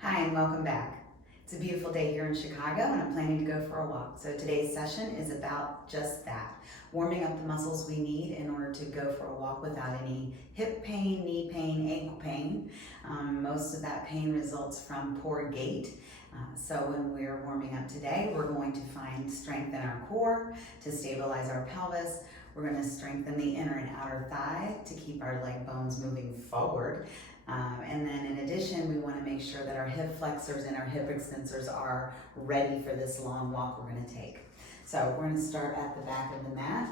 Hi and welcome back. It's a beautiful day here in Chicago and I'm planning to go for a walk. So today's session is about just that, warming up the muscles we need in order to go for a walk without any hip pain, knee pain, ankle pain. Most of that pain results from poor gait. So when we're warming up today, we're going to find strength in our core to stabilize our pelvis. We're going to strengthen the inner and outer thigh to keep our leg bones moving forward. And then in addition, we want to make sure that our hip flexors and our hip extensors are ready for this long walk we're going to take. So we're going to start at the back of the mat.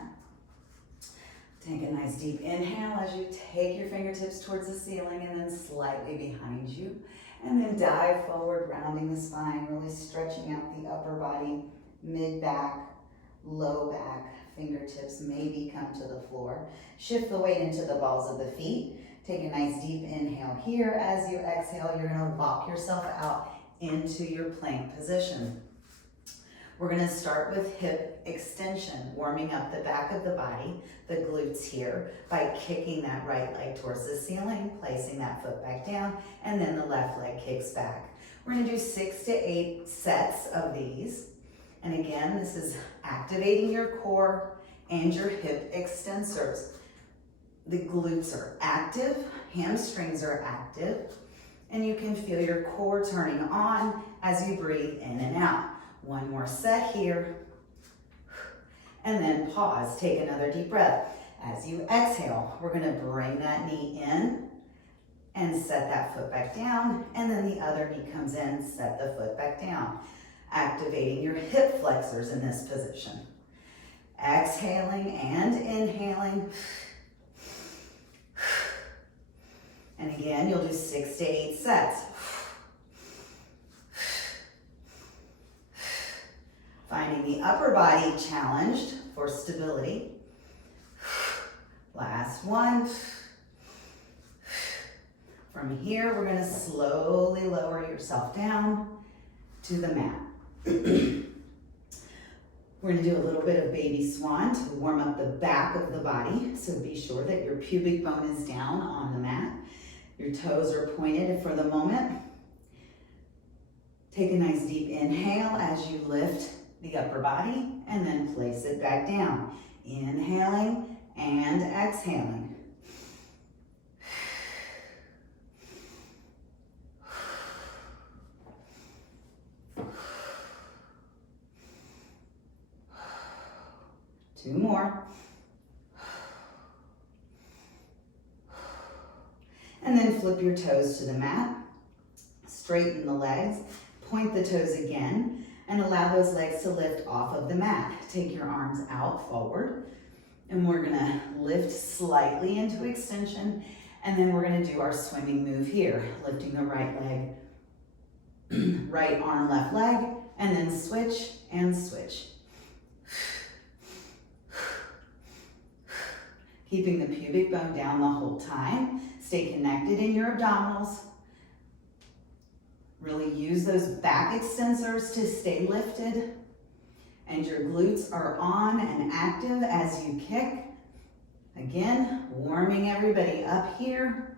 Take a nice deep inhale as you take your fingertips towards the ceiling and then slightly behind you. And then dive forward, rounding the spine, really stretching out the upper body, mid-back, low back, fingertips maybe come to the floor. Shift the weight into the balls of the feet. Take a nice deep inhale here. As you exhale, you're going to lock yourself out into your plank position. We're going to start with hip extension, warming up the back of the body, the glutes here, by kicking that right leg towards the ceiling, placing that foot back down, and then the left leg kicks back. We're going to do 6 to 8 sets of these. And again, this is activating your core and your hip extensors. The glutes are active, hamstrings are active, and you can feel your core turning on as you breathe in and out. One more set here, and then pause. Take another deep breath. As you exhale, we're gonna bring that knee in and set that foot back down, and then the other knee comes in, set the foot back down. Activating your hip flexors in this position. Exhaling and inhaling. And again, you'll do 6 to 8 sets. Finding the upper body challenged for stability. Last one. From here, we're going to slowly lower yourself down to the mat. We're going to do a little bit of baby swan to warm up the back of the body. So be sure that your pubic bone is down on the mat. Your toes are pointed for the moment. Take a nice deep inhale as you lift the upper body and then place it back down. Inhaling and exhaling. Two more. And then flip your toes to the mat. Straighten the legs. Point the toes again and allow those legs to lift off of the mat. Take your arms out forward. And we're gonna lift slightly into extension. And then we're gonna do our swimming move here. Lifting the right leg, right arm, left leg, and then switch and switch. Keeping the pubic bone down the whole time. Stay connected in your abdominals. Really use those back extensors to stay lifted. And your glutes are on and active as you kick. Again, warming everybody up here.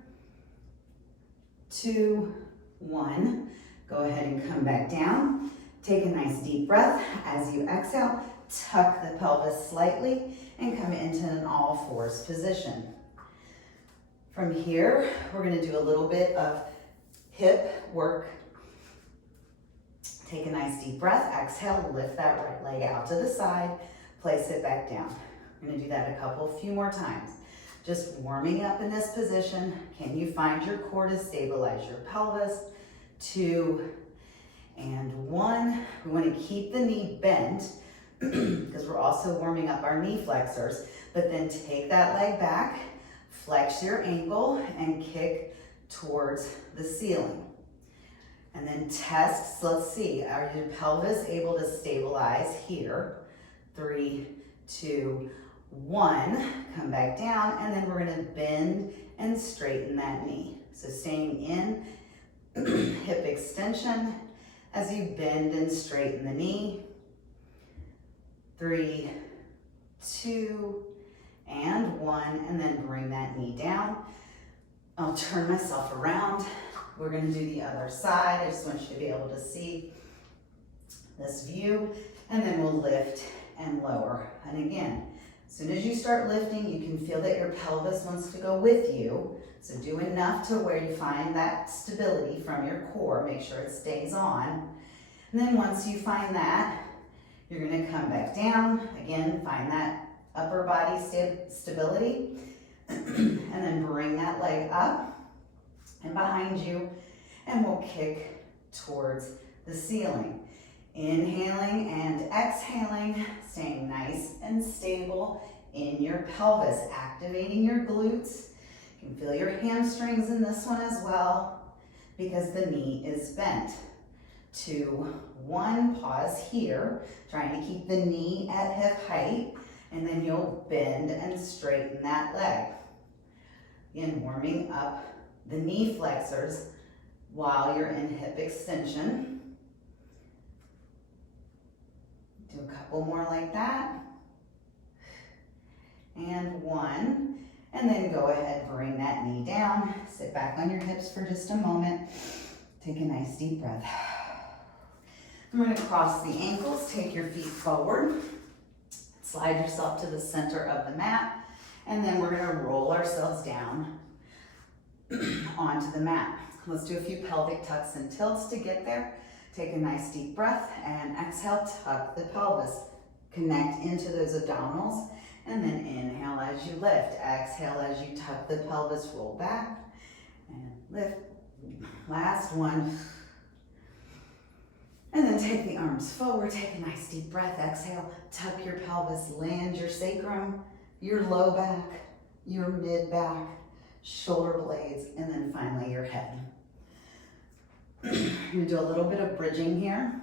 2, 1. Go ahead and come back down. Take a nice deep breath as you exhale. Tuck the pelvis slightly and come into an all fours position. From here, we're going to do a little bit of hip work. Take a nice deep breath, exhale, lift that right leg out to the side, place it back down. We're going to do that a few more times. Just warming up in this position. Can you find your core to stabilize your pelvis? 2 and 1. We want to keep the knee bent because we're also warming up our knee flexors, but then take that leg back, flex your ankle, and kick towards the ceiling. And then test, let's see, are your pelvis able to stabilize here? 3, 2, 1, come back down, and then we're gonna bend and straighten that knee. So staying in hip extension as you bend and straighten the knee. 3, 2, and 1, and then bring that knee down. I'll turn myself around, We're gonna do the other side. I just want you to be able to see this view, and then we'll lift and lower. And again, as soon as you start lifting, you can feel that your pelvis wants to go with you. So do enough to where you find that stability from your core. Make sure it stays on. And then once you find that, you're gonna come back down. Again, find that upper body stability. And then bring that leg up and behind you. And we'll kick towards the ceiling. Inhaling and exhaling, staying nice and stable in your pelvis, activating your glutes. You can feel your hamstrings in this one as well because the knee is bent. 2, 1, pause here, trying to keep the knee at hip height, and then you'll bend and straighten that leg. Again, warming up the knee flexors while you're in hip extension. Do a couple more like that. And 1. And then go ahead, bring that knee down. Sit back on your hips for just a moment. Take a nice deep breath. I'm going to cross the ankles, take your feet forward. Slide yourself to the center of the mat. And then we're going to roll ourselves down onto the mat. Let's do a few pelvic tucks and tilts to get there. Take a nice deep breath and exhale, tuck the pelvis. Connect into those abdominals and then inhale as you lift. Exhale as you tuck the pelvis, roll back and lift. Last one. And then take the arms forward, take a nice deep breath, exhale, tuck your pelvis, land your sacrum, your low back, your mid back, shoulder blades, and then finally your head. We're gonna do a little bit of bridging here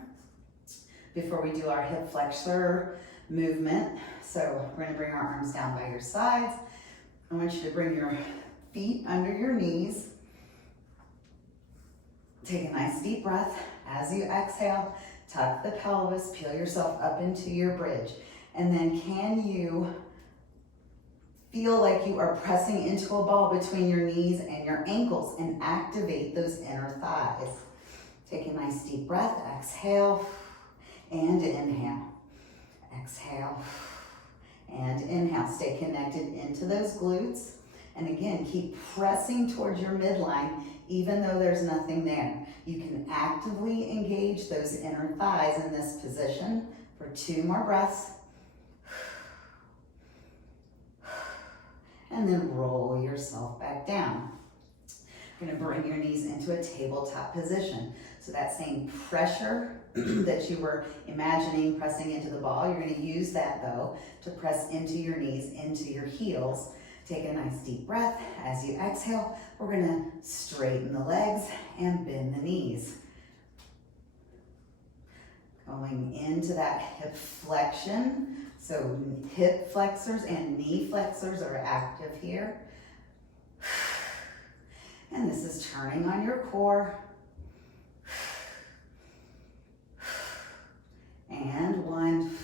before we do our hip flexor movement. So we're gonna bring our arms down by your sides. I want you to bring your feet under your knees. Take a nice deep breath. As you exhale, tuck the pelvis, peel yourself up into your bridge. And then can you feel like you are pressing into a ball between your knees and your ankles and activate those inner thighs. Take a nice deep breath, exhale and inhale. Exhale and inhale. Stay connected into those glutes. And again, keep pressing towards your midline even though there's nothing there. You can actively engage those inner thighs in this position for 2 more breaths. And then roll yourself back down. You're gonna bring your knees into a tabletop position. So that same pressure that you were imagining pressing into the ball, you're gonna use that though to press into your knees, into your heels. Take a nice deep breath. As you exhale, we're gonna straighten the legs and bend the knees. Going into that hip flexion. So hip flexors and knee flexors are active here. And this is turning on your core. And 1,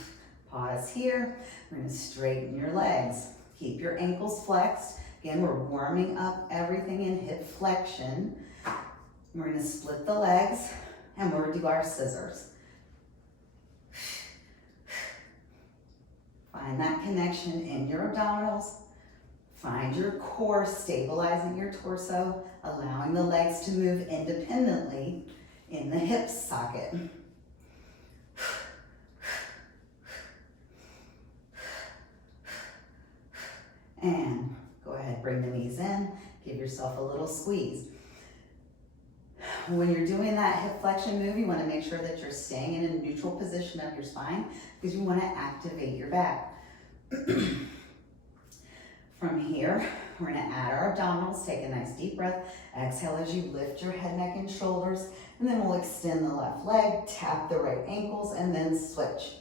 pause here. We're gonna straighten your legs. Keep your ankles flexed. Again, we're warming up everything in hip flexion. We're gonna split the legs and we're gonna do our scissors. Find that connection in your abdominals. Find your core, stabilizing your torso, allowing the legs to move independently in the hip socket. And go ahead, bring the knees in, give yourself a little squeeze. When you're doing that hip flexion move, you want to make sure that you're staying in a neutral position of your spine because you want to activate your back. From here, we're going to add our abdominals. Take a nice deep breath. Exhale as you lift your head, neck, and shoulders. And then we'll extend the left leg, tap the right ankles, and then switch.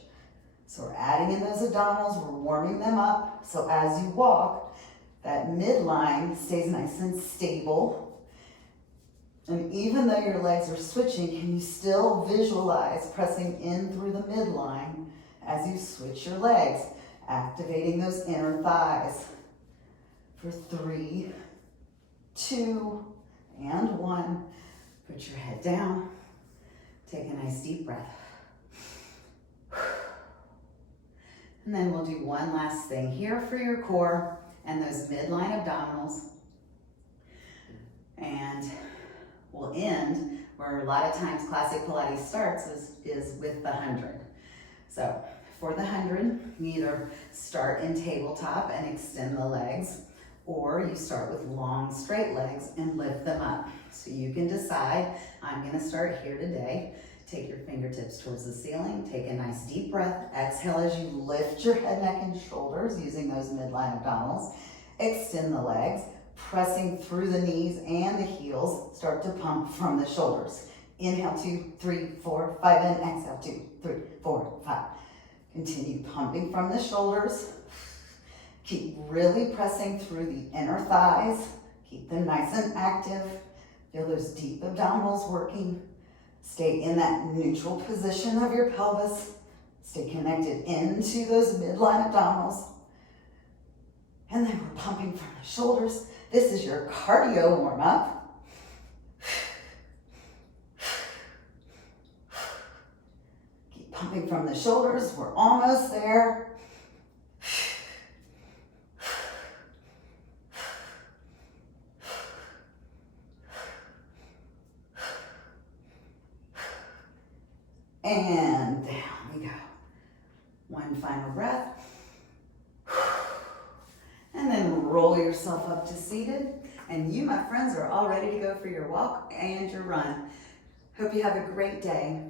So we're adding in those abdominals. We're warming them up. So as you walk, that midline stays nice and stable. And even though your legs are switching, can you still visualize pressing in through the midline as you switch your legs, activating those inner thighs for 3, 2, and 1. Put your head down. Take a nice deep breath. And then we'll do one last thing here for your core and those midline abdominals. And we'll end where a lot of times classic Pilates starts is with the 100. So for the 100, you either start in tabletop and extend the legs, or you start with long straight legs and lift them up. So you can decide, I'm gonna start here today. Take your fingertips towards the ceiling, take a nice deep breath, exhale as you lift your head, neck, and shoulders using those midline abdominals. Extend the legs, pressing through the knees and the heels, start to pump from the shoulders. Inhale, 2, 3, 4, 5, and exhale, 2, 3, 4, 5. Continue pumping from the shoulders. Keep really pressing through the inner thighs. Keep them nice and active. Feel those deep abdominals working. Stay in that neutral position of your pelvis. Stay connected into those midline abdominals. And then we're pumping from the shoulders. This is your cardio warm-up. Keep pumping from the shoulders. We're almost there. And down we go. One final breath. And then roll yourself up to seated. And you, my friends, are all ready to go for your walk and your run. Hope you have a great day.